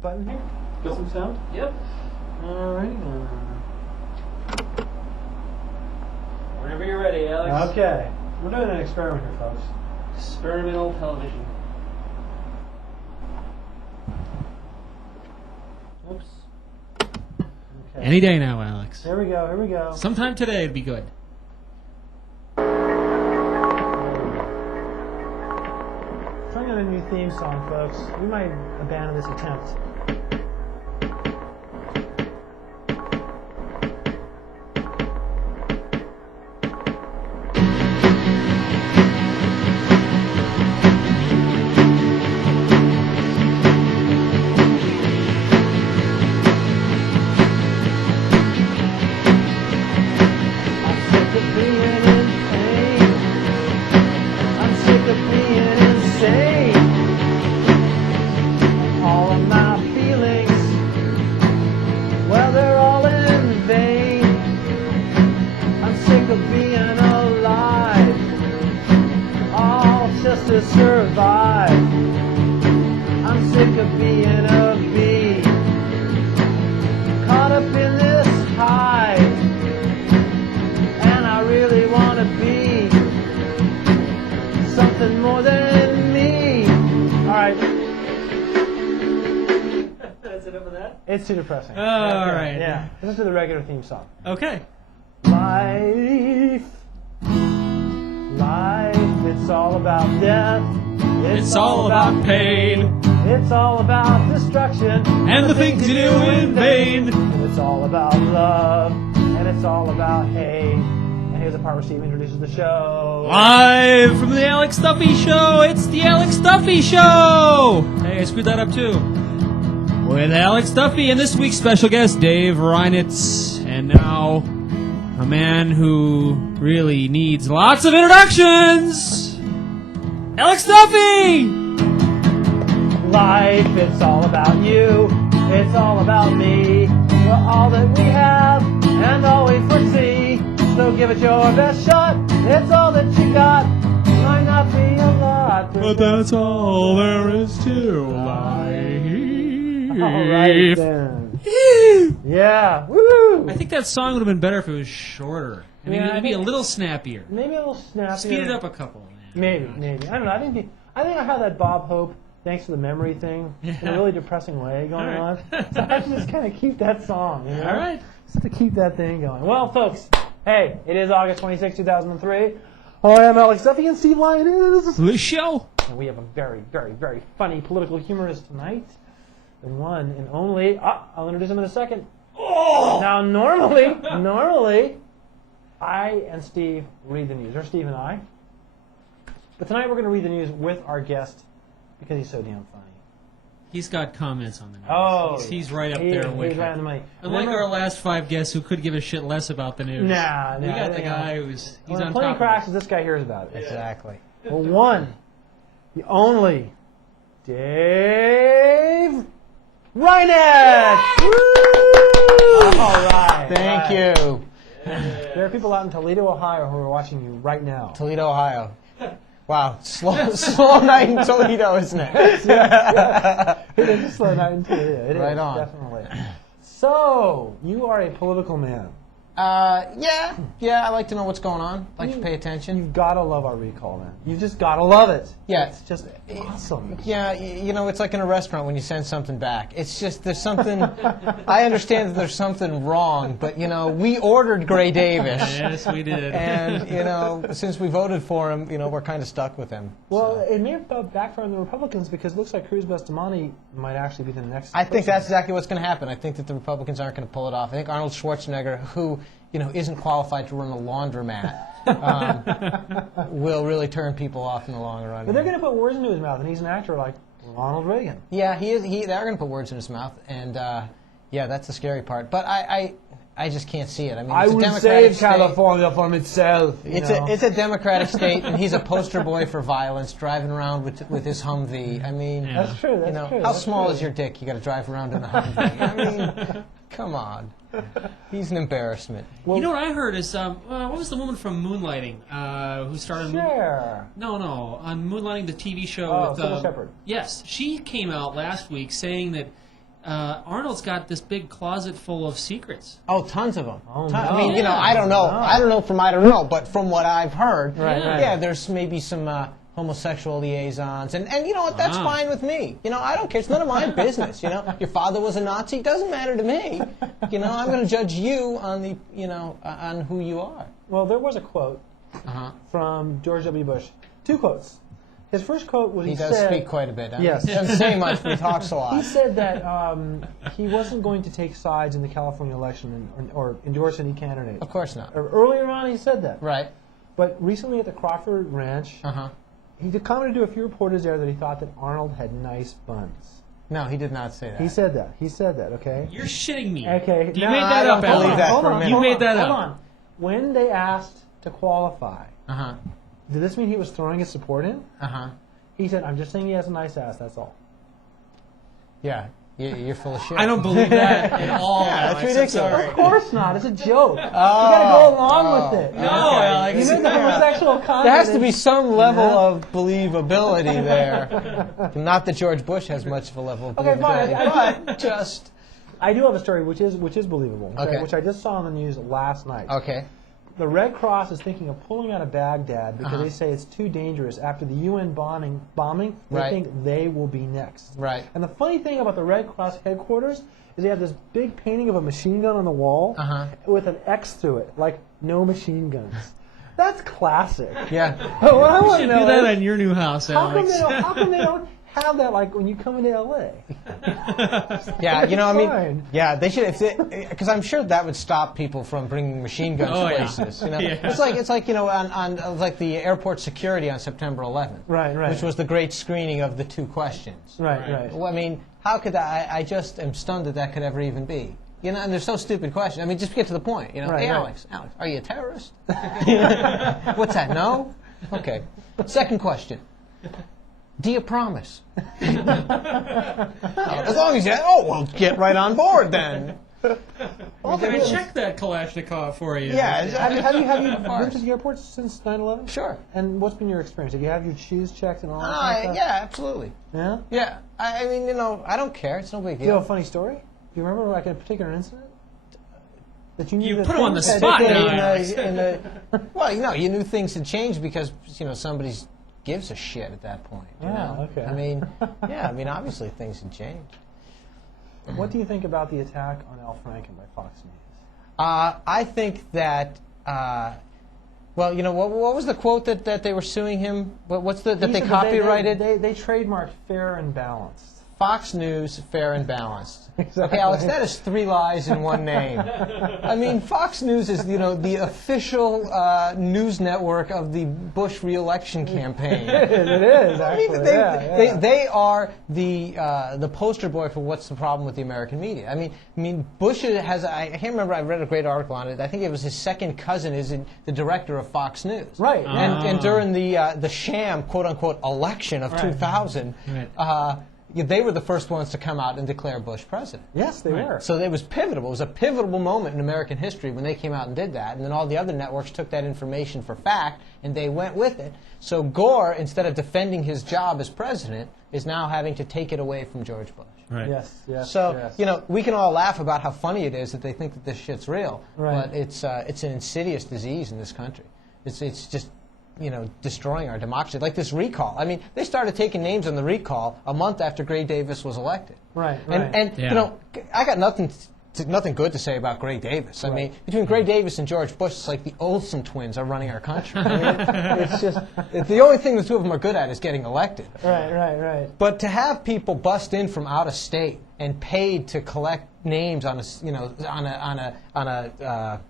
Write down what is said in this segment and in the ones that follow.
button here? Got some sound? Yep. Alright. Whenever you're ready, Alex. Okay. We're doing an experiment here, folks. Experimental television. Oops. Okay. Any day now, Alex. Here we go, here we go. Sometime today would be good. Trying out a new theme song, folks. We might abandon this attempt. To survive, I'm sick of being a bee, caught up in this hive, and I really want to be something more than me. Alright. That's enough of that? It's too depressing. Alright. Yeah. This is the regular theme song. Okay. Life, it's all about death. It's all about pain. It's all about destruction. And the things you do in vain. And it's all about love. And it's all about hate. And here's the part where Steve introduces the show. Live from the Alex Duffy Show, it's the Alex Duffy Show! Hey, I screwed that up too. With Alex Duffy and this week's special guest, Dave Reinitz. And now, a man who really needs lots of introductions! Alex Duffy! Life, it's all about you. It's all about me. We're all that we have and all we foresee. So give it your best shot. It's all that you got. Might not be a lot, but that's all there is to life. Alright then. Yeah. Woo! I think that song would have been better if it was shorter. I mean, Yeah, maybe a little snappier. Maybe a little snappier. Speed it up a couple. Maybe. I don't know. I think I had that Bob Hope, thanks to the memory thing, in a really depressing way going on. So I have to just kind of keep that song. You know? All right. Just to keep that thing going. Well, folks, hey, it is August 26, 2003. I am Alex Duffy and Steve Lyon is The show. And we have a very, very, very funny political humorist tonight. The one and only. I'll introduce him in a second. Oh! Now, normally, I and Steve read the news, or Steve and I. But tonight we're going to read the news with our guest because he's so damn funny. He's got comments on the news. Oh, he's right up there with He's right on the money. Unlike our last five guests who could give a shit less about the news. Nah. We got the guy who's when on the plane top crashes, of it. this guy hears about it. Yeah. Exactly. Well, one, the only, Dave Reinitz! Woo! All right. Thank you. There are people out in Toledo, Ohio who are watching you right now. Toledo, Ohio. Wow, slow night in Toledo, isn't it? It is a slow night in Toledo. It Right is, on. definitely. So, you are a political man. Yeah, I like to know what's going on. Like to pay attention. You've got to love our recall, man. You've just got to love it. Yeah. It's just awesome. Yeah, you know, it's like in a restaurant when you send something back. It's just, there's something, I understand that there's something wrong, but, you know, we ordered Gray Davis. Yes, we did. And, you know, since we voted for him, you know, we're kind of stuck with him. Well, it may have backfired on the Republicans because it looks like Cruz Bustamante might actually be the next I think person. that's exactly what's going to happen. I think that the Republicans aren't going to pull it off. I think Arnold Schwarzenegger, who, you know, isn't qualified to run a laundromat, will really turn people off in the long run. But they're going to put words into his mouth, and he's an actor like Ronald Reagan. Yeah, he is. They're going to put words in his mouth, and yeah, that's the scary part. But I just can't see it. I mean, it's a democratic state. California from itself. It's a democratic state, and he's a poster boy for violence, driving around with his Humvee. I mean, Yeah. That's true. That's true. how That's small true. is your dick? You got to drive around in a Humvee. I mean, come on. He's an embarrassment. You know what I heard is, what was the woman from Moonlighting who started? Sure. No, on Moonlighting, the TV show Oh, with Sybil Shepherd. Yes, she came out last week saying that Arnold's got this big closet full of secrets. Oh, tons of them. Oh, I no. mean, you know, I don't know. No. I don't know from I don't know, but from what I've heard, Right, right. yeah, there's maybe some homosexual liaisons, and you know what? That's Wow. fine with me. You know, I don't care. It's none of my business. You know, your father was a Nazi. Doesn't matter to me. You know, I'm going to judge you on the, you know, on who you are. Well, there was a quote Uh-huh. from George W. Bush. 2 quotes. His first quote was He he does said, speak quite a bit. Huh? Yes. He doesn't say much, but he talks a He lot. said that he wasn't going to take sides in the California election or endorse any candidate. Of course not. Earlier on, he said that. Right. But recently at the Crawford Ranch, Uh-huh. he commented to a few reporters there that he thought that Arnold had nice buns. No, he did not say that. He said that. He said that, okay? You're shitting me. Okay. You now- made that I up, don't believe Alex. that Hold for a on, minute. You hold made on, that hold up. on. When they asked to qualify, Uh-huh. did this mean he was throwing his support in? Uh-huh. He said, I'm just saying he has a nice ass, that's all. Yeah. You're full of shit. I don't believe that at all. Yeah, that's Alex. I'm ridiculous. sorry. Of course not. It's a joke. You gotta go along with it. No, Alex. You made the homosexual comment. There has to be some level of believability there. Not that George Bush has much of a level of Okay, fine. believability, but just... I do have a story which is believable, Okay. which I just saw on the news last night. Okay. The Red Cross is thinking of pulling out of Baghdad because Uh-huh. they say it's too dangerous. After the UN bombing, they Right. think they will be next. Right. And the funny thing about the Red Cross headquarters is they have this big painting of a machine gun on the wall Uh-huh. with an X through it, like no machine guns. That's classic. Yeah. But what I You want to should know do that is, on your new house, how come Alex. they don't have that like when you come into LA? Yeah, you know, I mean, Fine. yeah, they should, because I'm sure that would stop people from bringing machine guns Oh, to yeah. places. You know, Yeah. it's like you know, on like the airport security on September 11th, Right, right. which was the great screening of the 2 questions. Right, Right. right. Well, I mean, how could that? I just am stunned that that could ever even be. You know, and they're so stupid questions. I mean, just get to the point. You know, Right, hey, right. Alex, are you a terrorist? What's that? No. Okay. Second question. Do you promise? As long as you, well, get right on board then. I'm going to check that Kalashnikov for you. Yeah. Have you been course. to the airport since 9/11? Sure. And what's been your experience? Have you had your shoes checked and all that kind of stuff? Yeah, absolutely. Yeah? Yeah. I mean, you know, I don't care. It's no big Do you have a deal. funny story? Do you remember like a particular incident? That you knew You that put him on the things had- spot now, In Alex. well, you know, you knew things had changed because, you know, somebody gives a shit at that point. You Ah, know? okay. I mean, yeah, I mean, obviously things had changed. What do you think about the attack on Al Franken by Fox News? I think that, well, you know, what was the quote that they were suing him? What's that He they said that copyrighted? They trademarked fair and balanced. Fox News, fair and balanced. Exactly. Okay, Alex, that is 3 lies in one name. I mean, Fox News is, you know, the official news network of the Bush re-election campaign. It is, I mean, actually. they are the poster boy for what's the problem with the American media. I mean, Bush has. I can't remember. I read a great article on it. I think it was his second cousin is the director of Fox News. Right. And during the sham quote unquote election of 2000, they were the first ones to come out and declare Bush president. Yes, they were. So it was pivotal. It was a pivotal moment in American history when they came out and did that. And then all the other networks took that information for fact, and they went with it. So Gore, instead of defending his job as president, is now having to take it away from George Bush. Right. Yes. So, yes. you know, we can all laugh about how funny it is that they think that this shit's real. Right. But it's an insidious disease in this country. It's just, you know, destroying our democracy. Like this recall. I mean, they started taking names on the recall a month after Gray Davis was elected. Right. And Yeah. you know, I got nothing good to say about Gray Davis. I mean, between Gray Davis and George Bush, it's like the Olsen twins are running our country. I mean, it's just the only thing the 2 of them are good at is getting elected. Right. But to have people bust in from out of state and paid to collect names on a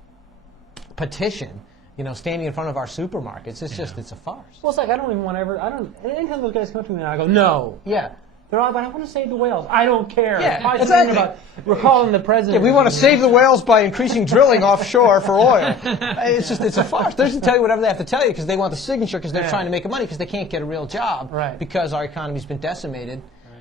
petition, you know, standing in front of our supermarkets, it's a farce. Well, it's like I don't even want to anytime those guys come up to me and I go, no. Yeah. They're all, but I want to save the whales. I don't care. Yeah, If I say exactly. about recalling the president. Yeah, we want to save the whales by increasing drilling offshore for oil. It's a farce. They're just tell you whatever they have to tell you because they want the signature because they're trying to make money because they can't get a real job Right. because our economy's been decimated.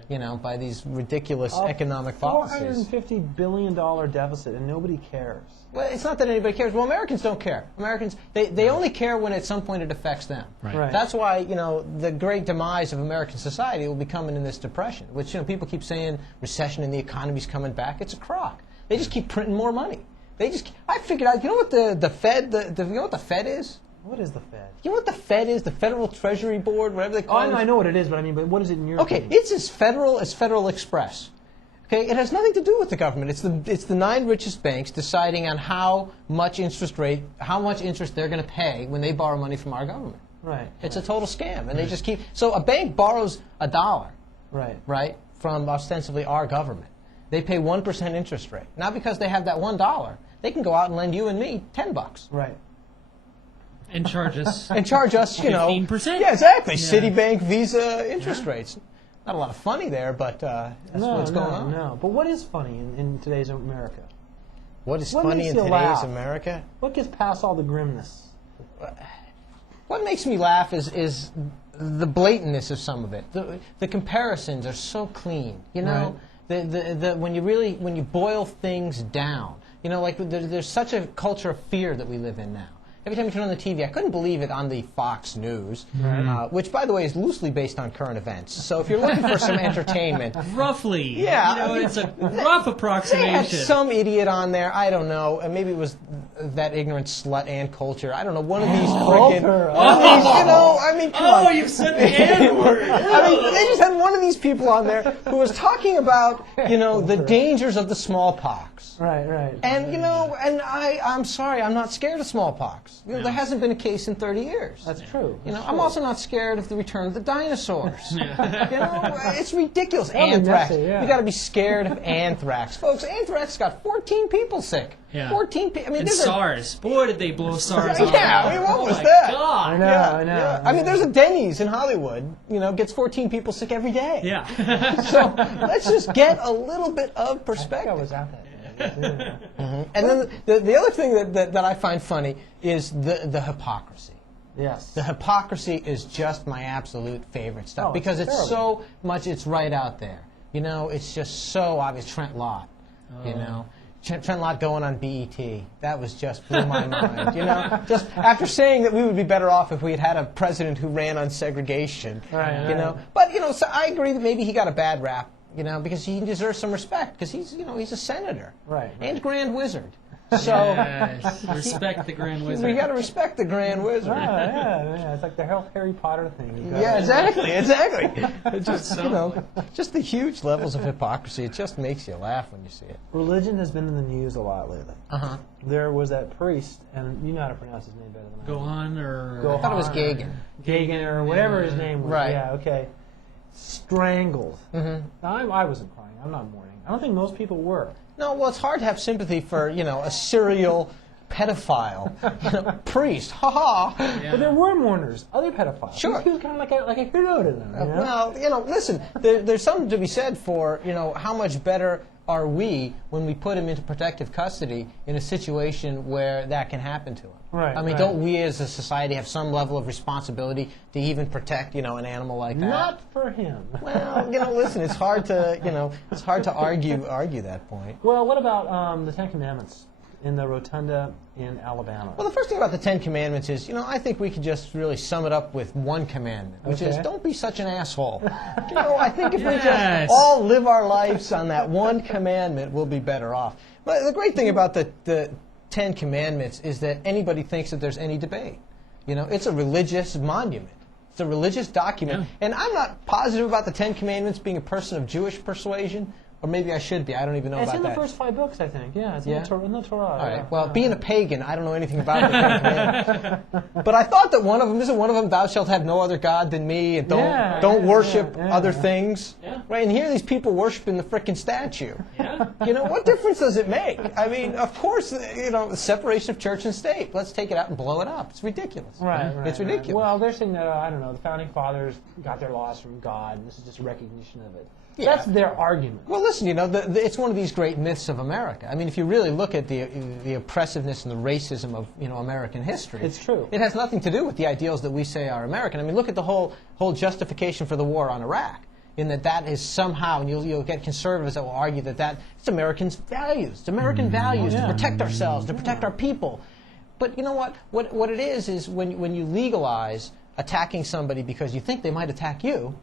by these ridiculous economic policies. $450 billion deficit, and nobody cares. Well, it's not that anybody cares. Well, Americans don't care. Americans, they only care when at some point it affects them. Right. That's why, the great demise of American society will be coming in this depression, which, people keep saying recession and the economy's coming back. It's a crock. They just keep printing more money. I figured out, you know what the Fed, you know what the Fed is? What is the Fed? You know what the Fed is? The Federal Treasury Board, whatever they call it? I know what it is, but what is it in your opinion? It's as federal as Federal Express. Okay, it has nothing to do with the government. It's the 9 richest banks deciding on how much interest they're going to pay when they borrow money from our government. Right. It's a total scam, and they just keep. So a bank borrows $1, right, from ostensibly our government. They pay 1% interest rate. Now, because they have that $1, they can go out and lend you and me $10. Right. And charge us. And charge us, 15%. Yeah, exactly. Yeah. Citibank, Visa interest rates. Not a lot of funny there, but that's what's going on. No, but what is funny in today's America? What is funny in today's America? What gets past all the grimness? What makes me laugh is the blatantness of some of it. The comparisons are so clean. Right. When you boil things down, there's such a culture of fear that we live in now. Every time you turn on the TV, I couldn't believe it on the Fox News, which, by the way, is loosely based on current events. So if you're looking for some entertainment... Roughly. Yeah. It's a rough approximation. They had some idiot on there, I don't know, and maybe it was that ignorant slut Ann Coulter. I don't know, one of these friggin'... come on. You said the N-word. They just had one of these people on there who was talking about, the dangers of the smallpox. Right. And, I'm sorry, I'm not scared of smallpox. There hasn't been a case in 30 years. That's true. I'm also not scared of the return of the dinosaurs. It's ridiculous. That'd be Anthrax. messy, yeah. You got to be scared of anthrax, folks. Anthrax got 14 people sick. Yeah. 14 people. And SARS. Boy, did they blow SARS off. Yeah, what was that? God. I know. Yeah. There's a Denny's in Hollywood. Gets 14 people sick every day. Yeah. So let's just get a little bit of perspective. I was out there. And then the other thing that I find funny is the hypocrisy. Yes. The hypocrisy is just my absolute favorite stuff because it's so much, it's right out there. It's just so obvious. Trent Lott, Trent Lott going on BET. That was just blew my mind. Just after saying that we would be better off if we had a president who ran on segregation. Right. But so I agree that maybe he got a bad rap. Because he deserves some respect, because he's a senator. Right. And Grand Wizard. So yes. Respect the Grand Wizard. We got to respect the Grand Wizard. Yeah. It's like the whole Harry Potter thing. Yeah, exactly. Just just the huge levels of hypocrisy. It just makes you laugh when you see it. Religion has been in the news a lot lately. There was that priest, and you know how to pronounce his name better than I. Gohan I thought it was Gagan. Gagan or whatever his name was. Right. Yeah. Okay. Strangled. Now, I wasn't crying. I'm not mourning. I don't think most people were. No, well, it's hard to have sympathy for, a serial pedophile, priest. Ha ha. Yeah. But there were mourners, other pedophiles. Sure. He was kind of like a hero to them. Well, listen, there's something to be said for, how much better are we when we put him into protective custody in a situation where that can happen to him? Right. Don't we as a society have some level of responsibility to even protect, an animal like that? Not for him. Well, listen, it's hard to argue that point. Well, what about the Ten Commandments in the rotunda in Alabama? Well, the first thing about the Ten Commandments is, I think we could just really sum it up with one commandment, which is don't be such an asshole. I think if we just all live our lives on that one commandment, we'll be better off. But the great thing about the Ten Commandments is that anybody thinks that there's any debate. It's a religious monument. It's a religious document. Yeah. And I'm not positive about the Ten Commandments being a person of Jewish persuasion. Or maybe I should be. I don't even know about that. It's in the first 5 books, I think. Yeah, it's in the Torah. All right. Well, being a pagan, I don't know anything about the Ten Commandments. But I thought that one of them, isn't one of them, thou shalt have no other God than me, and don't worship other things? Yeah. Right? And here these people worshiping the frickin' statue. Yeah. What difference does it make? Of course, the separation of church and state. Let's take it out and blow it up. It's ridiculous. Right. It's ridiculous. Well, they're saying that, I don't know, the Founding Fathers got their laws from God, and this is just a recognition of it. Yeah. That's their argument. Well, listen, it's one of these great myths of America. If you really look at the oppressiveness and the racism of American history, it's true. It has nothing to do with the ideals that we say are American. Look at the whole justification for the war on Iraq. in that is somehow, and you'll get conservatives that will argue that it's Americans' values. It's American values to protect ourselves, to protect our people. But you know what? What it is when you legalize attacking somebody because you think they might attack you,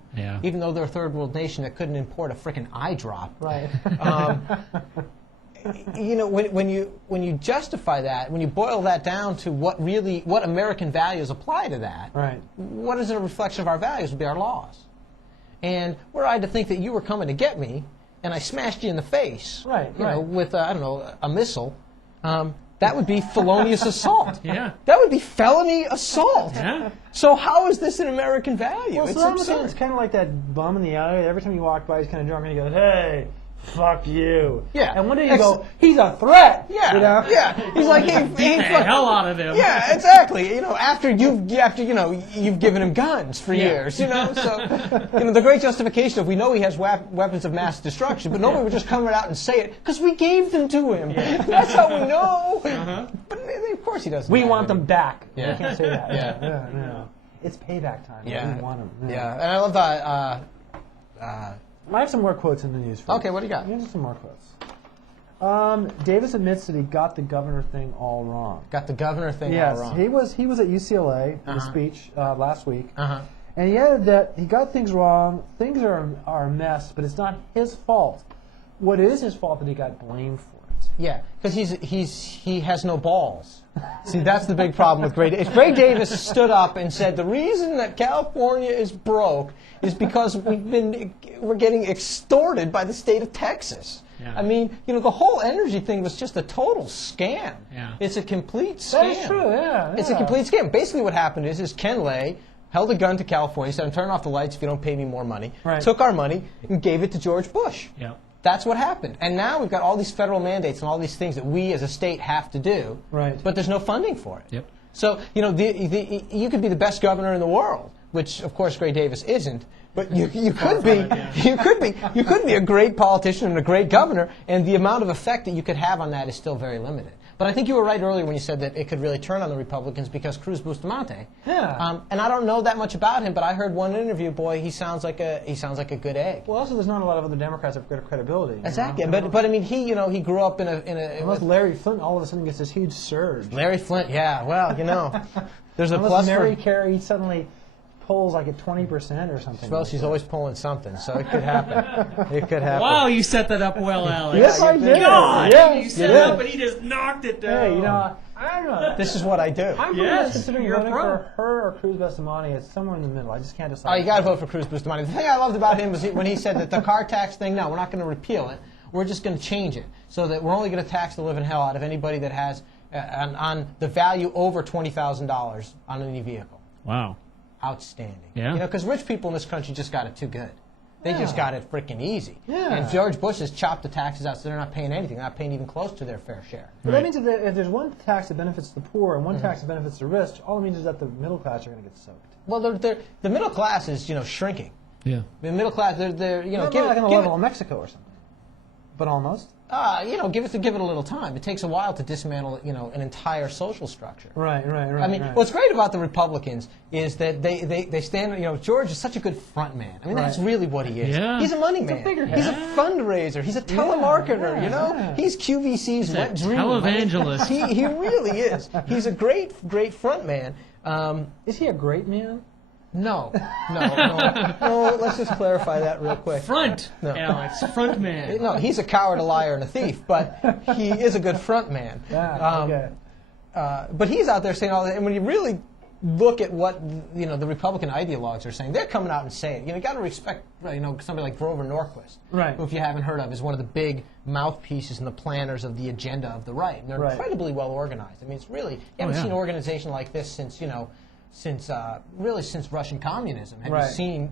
even though they're a third world nation that couldn't import a frickin' eye drop. Right. You know, when you justify that, when you boil that down to what American values apply to that, right. What is a reflection of our values would be our laws. And were I to think that you were coming to get me, and I smashed you in the face, you know, with I don't know, a missile, that would be felonious assault. Yeah. That would be felony assault. Yeah. So how is this an American value? Well, It's so absurd. it's kind of like that bum in the alley. Every time you walk by, he's kind of drunk, and he goes, "Hey, fuck you." Yeah. And one day you go, "He's a threat." Yeah, You know? yeah. He's like, hey, Beat the hell out of him. Yeah, exactly. You know, after you've given him guns for years. You know, so the great justification of we know he has weapons of mass destruction, but nobody would just come right out and say it because we gave them to him. Yeah. That's how we know. But of course he doesn't. We want them back. Yeah. They can't say that. Yeah. No. It's payback time. Yeah. We want them. Yeah, and I love that. I have some more quotes in the news. For Okay, what do you got? Here's some more quotes. Davis admits that he got the governor thing all wrong. Got the governor thing Yes, all wrong. he was at UCLA in a speech last week, Uh-huh. and he added that he got things wrong. Things are a mess, but it's not his fault. What is his fault that he got blamed for it? Yeah, because he has no balls. See, that's the big problem with Gray Davis. If Gray Davis stood up and said the reason that California is broke is because we're getting extorted by the state of Texas. Yeah. I mean, the whole energy thing was just a total scam. Yeah. It's a complete scam. That is true. Yeah, It's a complete scam. Basically, what happened is Ken Lay held a gun to California, said, "I'm turning off the lights if you don't pay me more money." Right. Took our money and gave it to George Bush. Yeah. That's what happened. And now we've got all these federal mandates and all these things that we as a state have to do. Right. But there's no funding for it. Yep. So, you could be the best governor in the world, which of course Gray Davis isn't, but you could be you could be a great politician and a great governor, and the amount of effect that you could have on that is still very limited. But I think you were right earlier when you said that it could really turn on the Republicans because Cruz Bustamante. Yeah. And I don't know that much about him, but I heard one interview. Boy, he sounds like a good egg. Well, also, there's not a lot of other Democrats with good credibility. Exactly, but I mean, he grew up in a Unless Larry Flint all of a sudden gets this huge surge. Larry Flint, yeah. Well, there's a Unless plus Mary for. Carey suddenly polls like at 20% or something. Well, she's always pulling something, so it could happen. It could happen. Wow, you set that up well, Alex. Yes, I did. God, Yeah, you set you it up did. and he just knocked it down. Hey, I don't know. This is what I do. I'm Yes, considering you're a voting pro. for her or Cruz Bustamante. It's somewhere in the middle. I just can't decide. Oh, you got to vote for Cruz Bustamante. The thing I loved about him was when he said that the car tax thing, no, we're not going to repeal it. We're just going to change it so that we're only going to tax the living hell out of anybody that has on the value over $20,000 on any vehicle. Wow. Outstanding. Yeah. Because rich people in this country just got it too good. They just got it freaking easy. Yeah. And George Bush has chopped the taxes out so they're not paying anything. They're not paying even close to their fair share. But that means that if there's one tax that benefits the poor and one tax that benefits the rich, all it means is that the middle class are going to get soaked. Well, the middle class is, shrinking. Yeah. The middle class, they're Not give like on the it, level of Mexico or something, but almost. give it a little time. It takes a while to dismantle, an entire social structure. Right. I mean, what's great about the Republicans is that they stand. George is such a good front man. I mean, that's Right. really what he is. Yeah. He's a money man. figurehead. He's a fundraiser. He's a telemarketer. yeah. He's QVC's He's a wet dream. televangelist. He really is. He's a great front man. Is he a great man? No. Let's just clarify that real quick. Front, No. Alex. Front man. No, he's a coward, a liar, and a thief, but he is a good front man. Yeah. Okay. But he's out there saying all that, and when you really look at what the Republican ideologues are saying, they're coming out and saying it. You got to respect somebody like Grover Norquist, Right. who, if you haven't heard of, is one of the big mouthpieces and the planners of the agenda of the right. And they're Right. incredibly well organized. I mean, it's really you haven't seen an organization like this since since Russian communism. Have Right. you seen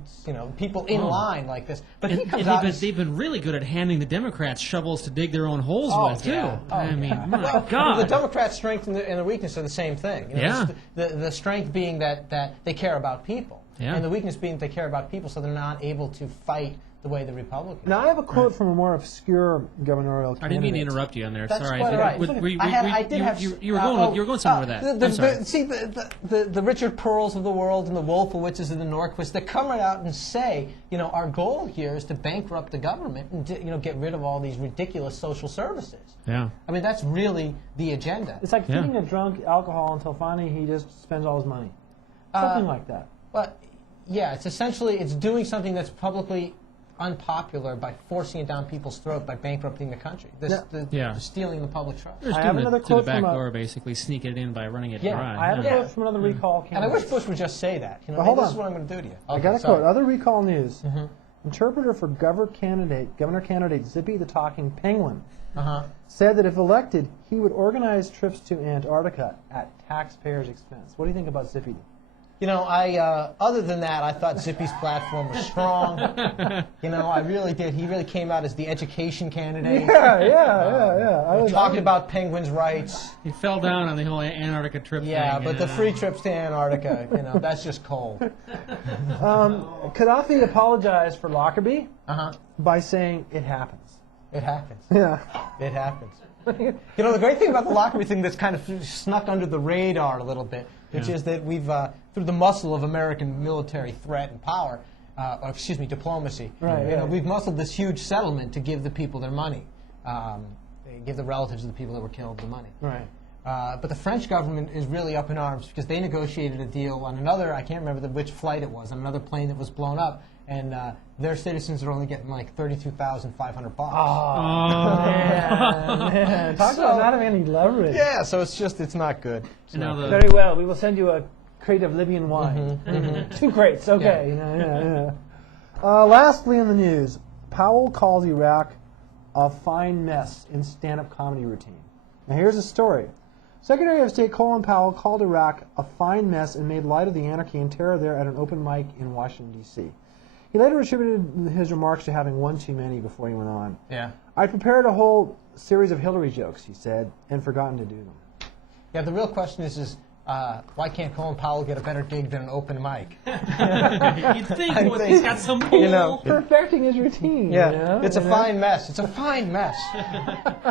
people in line like this? But he And comes out. they've been really good at handing the Democrats shovels to dig their own holes with, too. yeah. I mean, my The God. Democrats' strength and the weakness are the same thing. Yeah. The strength being that they care about people, Yeah. and the weakness being that they care about people, so they're not able to fight the way the Republicans. Now, I have a quote from a more obscure gubernatorial candidate. I didn't mean to interrupt you on there. That's Sorry. quite all right. You were going somewhere with that. I'm sorry. See, the Richard Pearls of the world and the Wolfowitzes and the Norquists, they come right out and say, our goal here is to bankrupt the government and get rid of all these ridiculous social services. Yeah. I mean, that's really the agenda. It's like feeding a drunk alcohol until finally he just spends all his money. Something like that. Well, yeah, it's doing something that's publicly unpopular by forcing it down people's throat by bankrupting the country. Stealing the public trust. Just I have doing another it to the quote back from door, basically sneak it in by running it dry. I have a quote from another recall candidate. And I wish Bush would just say that. Hold this on. is what I'm going to do to you. I got a quote. Other recall news. Interpreter for governor candidate Zippy the Talking Penguin said that if elected, he would organize trips to Antarctica at taxpayers' expense. What do you think about Zippy? Other than that, I thought Zippy's platform was strong. I really did. He really came out as the education candidate. Yeah. Talked about penguins' rights. He fell down on the whole Antarctica trip thing. But the free trips to Antarctica, that's just cold. Gaddafi apologized for Lockerbie by saying it happens. It happens. Yeah. It happens. The great thing about the Lockerbie thing that's kind of snuck under the radar a little bit, which is that we've, through the muscle of American military threat and power, diplomacy, we've muscled this huge settlement to give the people their money, give the relatives of the people that were killed the money. Right. But the French government is really up in arms because they negotiated a deal on another, I can't remember which flight it was, on another plane that was blown up, and their citizens are only getting like $32,500. Oh, man. Talk about not having any leverage. Yeah, so it's not good. Very well. We will send you a crate of Libyan wine. 2 crates, okay. Lastly in the news, Powell calls Iraq a fine mess in stand-up comedy routine. Now here's the story. Secretary of State Colin Powell called Iraq a fine mess and made light of the anarchy and terror there at an open mic in Washington, D.C. He later attributed his remarks to having one too many before he went on. Yeah. I prepared a whole series of Hillary jokes, he said, and forgotten to do them. Yeah, the real question is why can't Colin Powell get a better gig than an open mic? You'd think he's got some pull. Perfecting his routine. Yeah, it's a fine mess. It's a fine mess.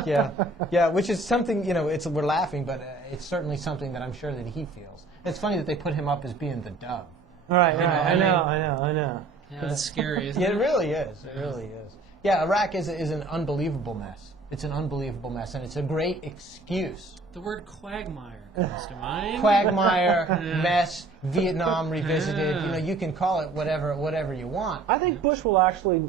Yeah, which is something, we're laughing, but it's certainly something that I'm sure that he feels. It's funny that they put him up as being the dove. Right, I know. Yeah, that's scary, isn't it? It really is. It really is. Yeah, Iraq is an unbelievable mess. It's an unbelievable mess, and it's a great excuse. The word quagmire comes to mind. Quagmire, mess, Vietnam revisited. You can call it whatever you want. I think Bush will actually,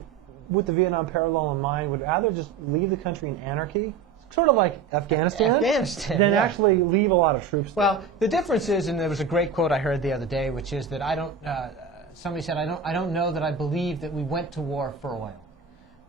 with the Vietnam parallel in mind, would rather just leave the country in anarchy, sort of like Afghanistan, than actually leave a lot of troops there. Well, the difference is, and there was a great quote I heard the other day, which is that somebody said, I don't know that I believe that we went to war for oil.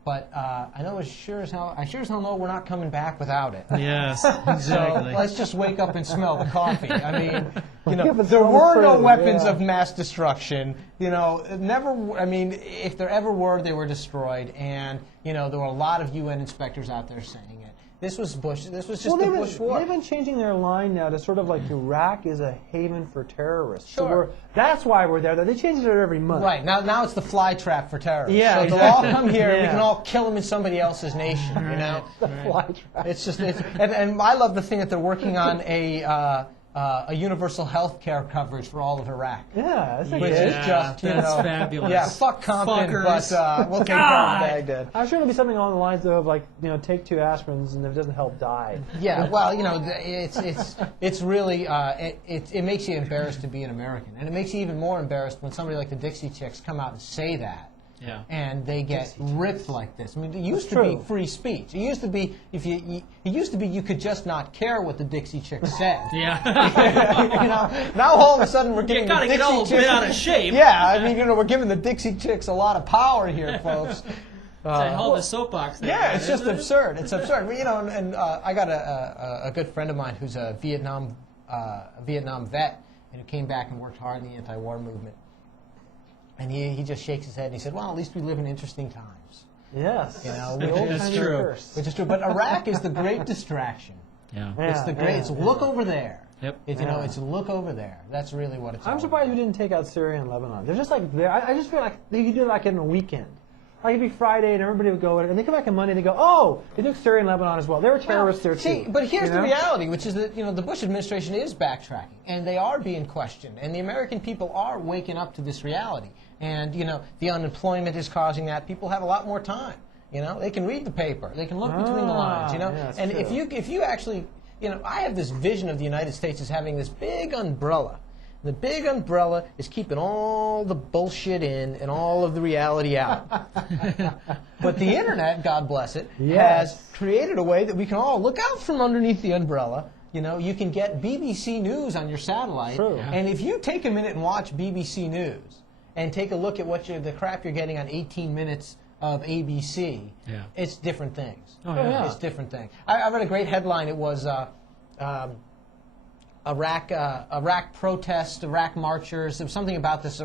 But I know I sure as hell know we're not coming back without it. Yes, exactly. So let's just wake up and smell the coffee. I mean, there were no weapons of mass destruction. Never. I mean, if there ever were, they were destroyed. And there were a lot of UN inspectors out there saying it. This was Bush. This was just the Bush war. They've been changing their line now to sort of like Iraq is a haven for terrorists. Sure. So that's why we're there. They change it every month. Right. Now it's the fly trap for terrorists. Yeah, so exactly. they'll all come here and we can all kill them in somebody else's nation, The fly trap. It's just, and I love the thing that they're working on a universal health care coverage for all of Iraq. Yeah, that's Which is just, that's fabulous. Yeah, fuck Compton, Fuckers. but we'll take care of Baghdad. I'm sure it'll be something along the lines of like, take 2 aspirins and if it doesn't help, die. Yeah, well, it's really, it makes you embarrassed to be an American. And it makes you even more embarrassed when somebody like the Dixie Chicks come out and say that. Yeah. And they get ripped like this. I mean, it used to be free speech. It used to be you could just not care what the Dixie Chicks said. Yeah. Now all of a sudden we're giving the Dixie get all Chicks bent out of shape. Yeah, I mean, we're giving the Dixie Chicks a lot of power here, folks. Hold the soapbox there. Yeah, it's just absurd. It's absurd. And I got a good friend of mine who's a Vietnam vet and who came back and worked hard in the anti-war movement. And he just shakes his head and he said, well, at least we live in interesting times. Yes. Which is true. But Iraq is the great distraction. Yeah. It's the great. It's look over there. Yep. It's look over there. That's really what it's. I'm surprised we didn't take out Syria and Lebanon. They're just like there. I just feel like you could do it like in a weekend. Like it'd be Friday and everybody would go in, and they come back on Monday and they go, oh, they took Syria and Lebanon as well. There were terrorists there too. See, but here's you the know? reality, which is that the Bush administration is backtracking, and they are being questioned, and the American people are waking up to this reality. And the unemployment is causing that. People have a lot more time. They can read the paper, they can look between the lines. Yeah, and true. if you actually, I have this vision of the United States as having this big umbrella. The big umbrella is keeping all the bullshit in and all of the reality out. But the internet, God bless it, has created a way that we can all look out from underneath the umbrella. You can get BBC News on your satellite. True. And if you take a minute and watch BBC News and take a look at the crap you're getting on 18 minutes of ABC, it's different things. Oh, yeah. It's different things. I read a great headline. It was Iraq protest, Iraq marchers. There was something about this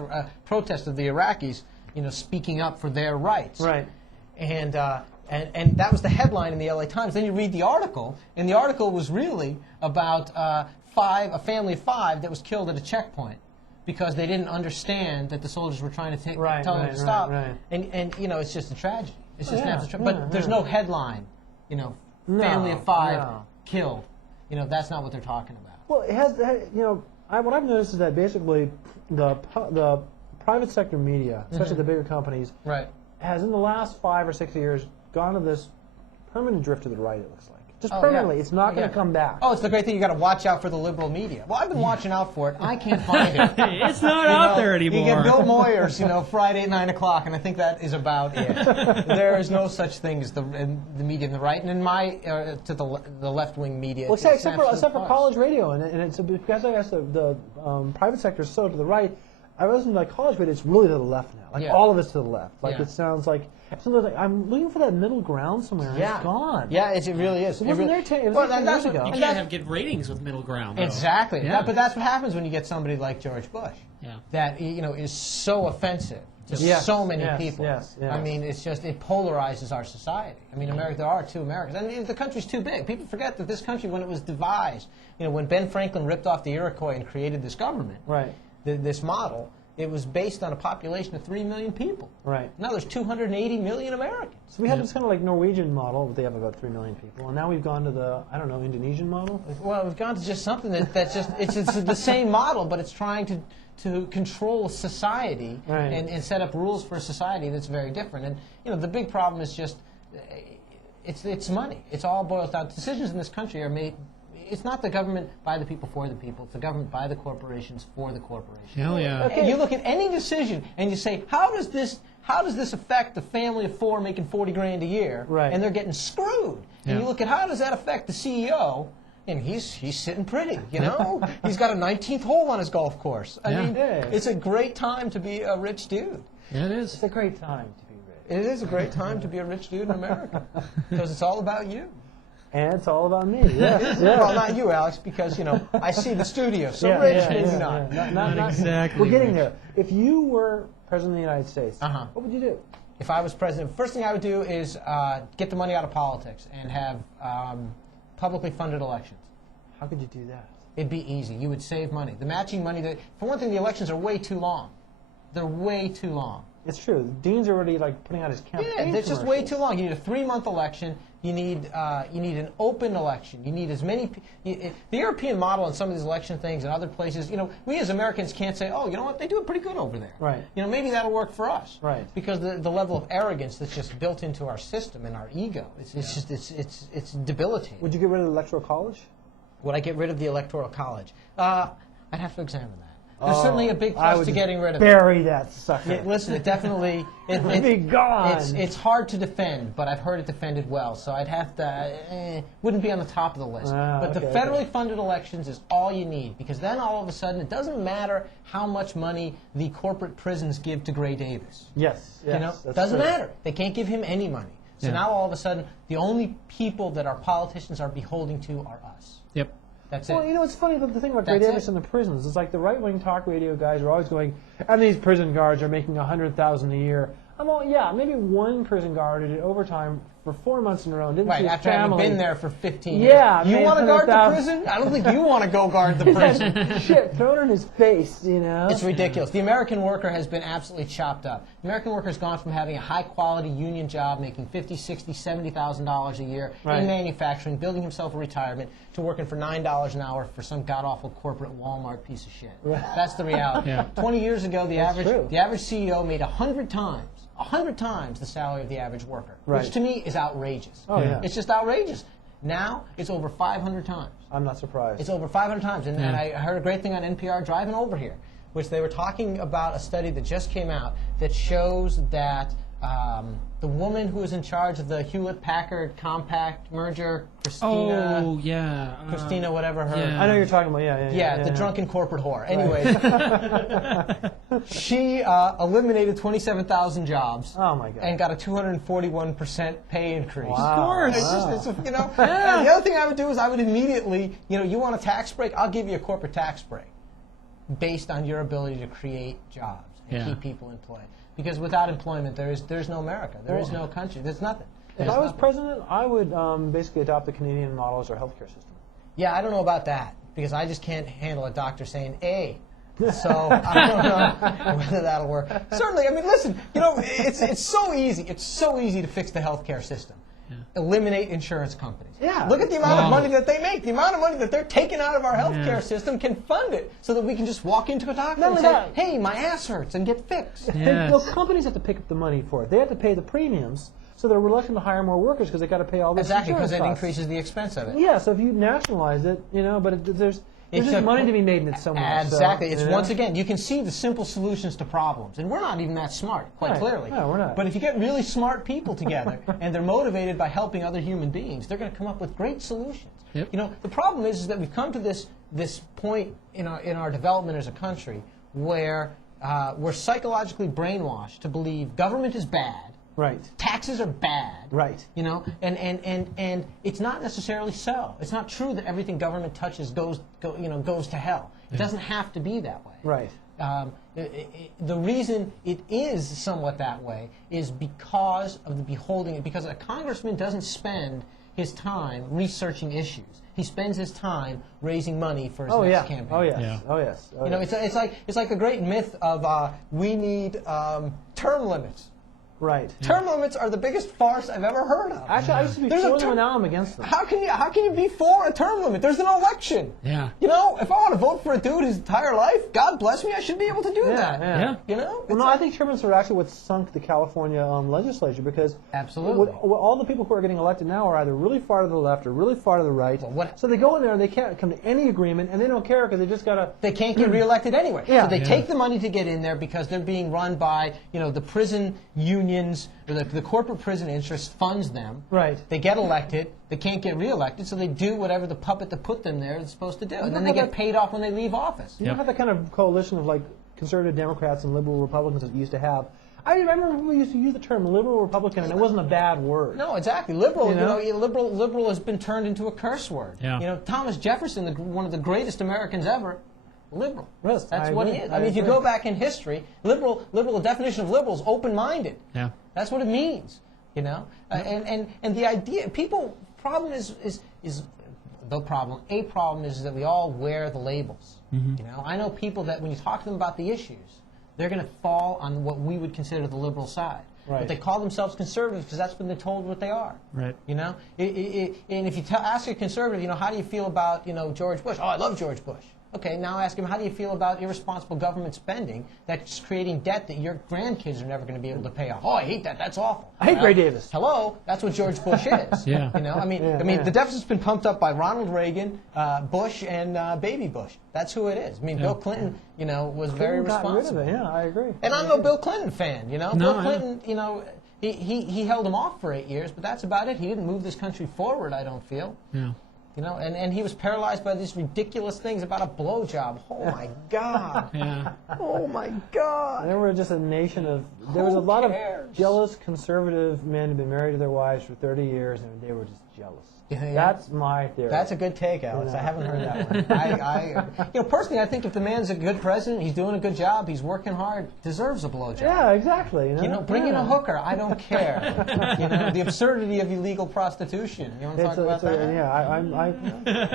protest of the Iraqis, speaking up for their rights. Right. And that was the headline in the LA Times. Then you read the article, and the article was really about a family of 5 that was killed at a checkpoint because they didn't understand that the soldiers were trying to tell them to stop. Right. And it's just a tragedy. It's just Yeah, an absolute But there's no headline, family of 5 killed. That's not what they're talking about. Well, it has, what I've noticed is that basically the private sector media, especially the bigger companies, has in the last 5 or 6 years gone to this permanent drift to the right, it looks like. Just permanently. Yeah. It's not going to come back. Oh, it's the great thing. You got to watch out for the liberal media. Well, I've been watching out for it. I can't find it. It's not out there anymore. You get Bill Moyers, Friday at 9 o'clock, and I think that is about it. There is no such thing as the media in the right, and in my to the left-wing media. Well, except for college radio, and it's because I guess the private sector is so to the right. I listen to college radio. It's really to the left now. Like all of it's to the left. Like it sounds like. Sometimes I'm looking for that middle ground somewhere, and it's gone. Yeah, it really is. It wasn't there 10 years ago. You can't get ratings with middle ground. Though. Exactly. Yeah. But that's what happens when you get somebody like George Bush. Yeah. That is so offensive to so many people. Yes. I mean, it polarizes our society. I mean, America. There are 2 Americas. I mean, the country's too big. People forget that this country, when it was devised, when Ben Franklin ripped off the Iroquois and created this government, this model. It was based on a population of 3 million people. Right. Now there's 280 million Americans. So we have this kind of like Norwegian model, but they have about 3 million people. And now we've gone to the, Indonesian model? Well, we've gone to just something that's just, it's the same model, but it's trying to control society and set up rules for a society that's very different. And, the big problem is just, it's money. It's all boils down. Decisions in this country are made. It's not the government by the people for the people. It's the government by the corporations for the corporations. Hell yeah! Okay. You look at any decision and you say, how does this affect the family of 4 making $40,000 a year? Right. And they're getting screwed. Yeah. And you look at how does that affect the CEO? And he's sitting pretty, He's got a 19th hole on his golf course. I mean, it's a great time to be a rich dude. Yeah, it is. It's a great time to be rich. It is a great time to be a rich dude in America because it's all about you. And it's all about me. Yes. Well, not you, Alex, because I see the studio. So rich, maybe not. Not exactly. We're getting there. If you were president of the United States, what would you do? If I was president, first thing I would do is get the money out of politics and have publicly funded elections. How could you do that? It'd be easy. You would save money. The matching money. For one thing, the elections are way too long. They're way too long. It's true. Dean's already putting out his campaign. Yeah, they're just way too long. You need a 3-month election. You need an open election. You need as many. The European model and some of these election things and other places. We as Americans can't say, oh, you know what, they do it pretty good over there. Right. Maybe that'll work for us. Right. Because the level of arrogance that's just built into our system and our ego, it's debilitating. Would you get rid of the Electoral College? Would I get rid of the Electoral College? I'd have to examine that. There's certainly a big plus to getting rid of it. Bury that sucker. Yeah, listen, it definitely... It'd be gone. It's hard to defend, but I've heard it defended well, so I'd have to... wouldn't be on the top of the list. But the federally funded elections is all you need, because then all of a sudden it doesn't matter how much money the corporate prisons give to Gray Davis. Yes. It doesn't matter. They can't give him any money. So now all of a sudden, the only people that our politicians are beholding to are us. Yep. That's it. Well, it's funny, the thing about Gray Davis and the prisons, it's like the right-wing talk radio guys are always going, and these prison guards are making $100,000 a year. I'm all, maybe one prison guard did overtime for 4 months in a row and didn't Right, see his after having family. been there for 15 Yeah, years. You made want to guard the 100,000. prison? I don't think you want to go guard the prison. Shit, throw it in his face, you know? It's ridiculous. The American worker has been absolutely chopped up. The American worker has gone from having a high-quality union job, making $50,000, $60,000, $70,000 a year Right. in manufacturing, building himself a retirement, to working for $9 an hour for some god-awful corporate Walmart piece of shit. Right. That's the reality. Yeah. 20 years ago, the true. average CEO made 100 times the salary of the average worker, Right. which to me is outrageous. Oh, yeah. It's just outrageous. Now, it's over 500 times. I'm not surprised. It's over 500 times. And I heard a great thing on NPR driving over here, which they were talking about a study that just came out that shows that the woman who was in charge of the Hewlett-Packard Compact merger, Christina, Oh, yeah. Christina, whatever her... yeah. I know you're talking about, Yeah, the drunken corporate whore. Anyway, she eliminated 27,000 jobs. Oh, my God. And got a 241% pay increase. Wow. Of course. It's just, it's, you know, and the other thing I would do is I would immediately, you want a tax break? I'll give you a corporate tax break based on your ability to create jobs and Yeah. keep people in play. Because without employment, there's no America. There is no country. There's nothing. If There's I was nothing. president, I would basically adopt the Canadian model as our healthcare system. Yeah, I don't know about that because I just can't handle a doctor saying "a." So I don't know whether that'll work. Certainly, I mean, listen, it's so easy. It's so easy to fix the healthcare system. Eliminate insurance companies. Yeah. Look at the amount of money that they make. The amount of money that they're taking out of our healthcare system can fund it so that we can just walk into a doctor Not and only say, that- "Hey, my ass hurts," and get fixed. Yes. Well, companies have to pick up the money for it. They have to pay the premiums, so they're reluctant to hire more workers because they've got to pay all this Exactly, because insurance it costs. increases the expense of it. Yeah, so if you nationalize it, but there's It's just a- money to be made in it somewhere. Exactly. So, It's you know? once again, you can see the simple solutions to problems, and we're not even that smart, quite Right. clearly. No, we're not. But if you get really smart people together and they're motivated by helping other human beings, they're going to come up with great solutions. Yep. The problem is that we've come to this point in our development as a country where we're psychologically brainwashed to believe government is bad. Right. Taxes are bad. Right. And it's not necessarily so. It's not true that everything government touches goes to hell. It doesn't have to be that way. Right. The reason it is somewhat that way is because of the beholding. Because a congressman doesn't spend his time researching issues. He spends his time raising money for his next campaign. Oh yes. Yeah. Oh yes. Oh, yes. It's like the great myth of we need term limits. Right. Term limits are the biggest farce I've ever heard of. Actually, I used to be There's a for them, term- and now I'm against them. How can you be for a term limit? There's an election. Yeah. If I want to vote for a dude his entire life, God bless me, I should be able to do that. Yeah. Well, no, I think term limits are actually what sunk the California legislature because Absolutely. all the people who are getting elected now are either really far to the left or really far to the right. So they go in there and they can't come to any agreement, and they don't care because they just got to. They can't get reelected anyway. Yeah. So they Yeah. take the money to get in there because they're being run by the prison unions or the corporate prison interest funds them. Right. They get elected. They can't get reelected, so they do whatever the puppet that put them there is supposed to do, and then they get paid off when they leave office. You don't have that kind of coalition of like conservative Democrats and liberal Republicans that you used to have. I remember we used to use the term liberal Republican, and it wasn't a bad word. No, exactly. Liberal, You know? liberal has been turned into a curse word. Yeah. Thomas Jefferson, one of the greatest Americans ever, liberal. Yes, That's I what he agree. is. I If you agree. go back in history, liberal, the definition of liberal is open-minded. Yeah. That's what it means. And the idea, problem is the problem. A problem is that we all wear the labels. I know people that when you talk to them about the issues, they're going to fall on what we would consider the liberal side. Right. But they call themselves conservatives because that's when they're told what they are. Right. And if you ask a conservative, how do you feel about George Bush? Oh, I love George Bush. Okay, now ask him, how do you feel about irresponsible government spending that's creating debt that your grandkids are never going to be able to pay off? Oh, I hate that. That's awful. I hate Gray Davis. Hello, that's what George Bush is. Yeah. The deficit's been pumped up by Ronald Reagan, Bush, and Baby Bush. That's who it is. Bill Clinton, was very Got rid of responsible. it. Yeah, I agree. And I'm no Bill Clinton fan. No, Bill I- Clinton, he held him off for 8 years, but that's about it. He didn't move this country forward, I don't feel. Yeah. And he was paralyzed by these ridiculous things about a blowjob. Oh my God! Yeah. Oh my God! And then we're just a nation of. There was a lot cares? of jealous conservative men who've been married to their wives for 30 years, and they were just jealous. Yeah. That's my theory. That's a good take, Alex. I haven't heard that one. Personally, I think if the man's a good president, he's doing a good job, he's working hard, deserves a blowjob. Yeah, exactly. Bring in a hooker. I don't care. The absurdity of illegal prostitution. You want to talk about that? Yeah,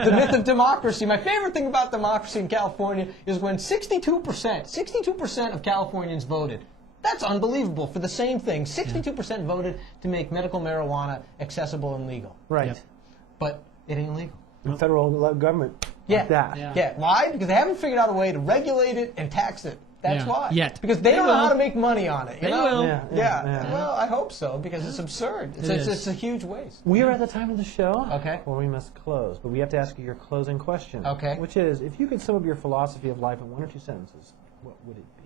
The myth of democracy. My favorite thing about democracy in California is when 62% of Californians voted. That's unbelievable for the same thing. 62% voted to make medical marijuana accessible and legal. Right. Yep. But it ain't legal. The federal government. Yeah. Like that. Yeah. Why? Because they haven't figured out a way to regulate it and tax it. That's Yeah. why. Yet. Because they don't know will. how to make money on it. They will. Yeah. Well, I hope so, because it's absurd. It's a huge waste. We are at the time of the show Okay. where we must close, but we have to ask you your closing question. Okay. Which is, if you could sum up your philosophy of life in 1 or 2 sentences, what would it be?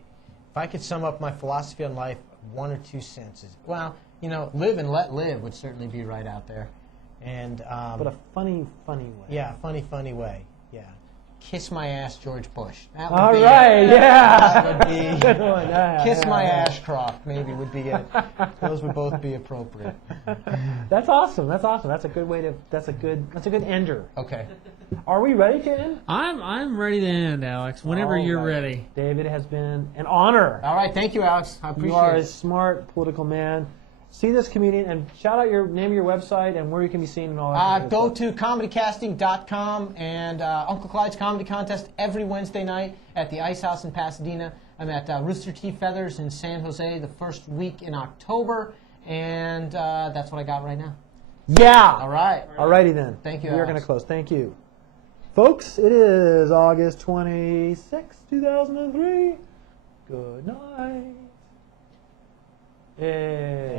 If I could sum up my philosophy on life, 1 or 2 sentences. Well, live and let live would certainly be right out there. And But a funny way. yeah, funny way. Yeah. Kiss my ass, George Bush. That would All be right, That would be Good one. Yeah, Kiss yeah, my yeah. Ashcroft, maybe would be it. Those would both be appropriate. That's awesome. That's a good way to. That's a good ender. Okay. Are we ready to end? I'm ready to end, Alex. Whenever All you're right. ready. David, it has been an honor. All right. Thank you, Alex. I You appreciate are a it. smart political man. See this comedian and shout out your name of your website and where you can be seen and all that. Go to comedycasting.com and Uncle Clyde's Comedy Contest every Wednesday night at the Ice House in Pasadena. I'm at Rooster Teeth Feathers in San Jose the first week in October, and that's what I got right now. Yeah. All right. Alrighty then. Thank you, We are Alex. going to close. Thank you. Folks, it is August 26, 2003. Good night. Hey.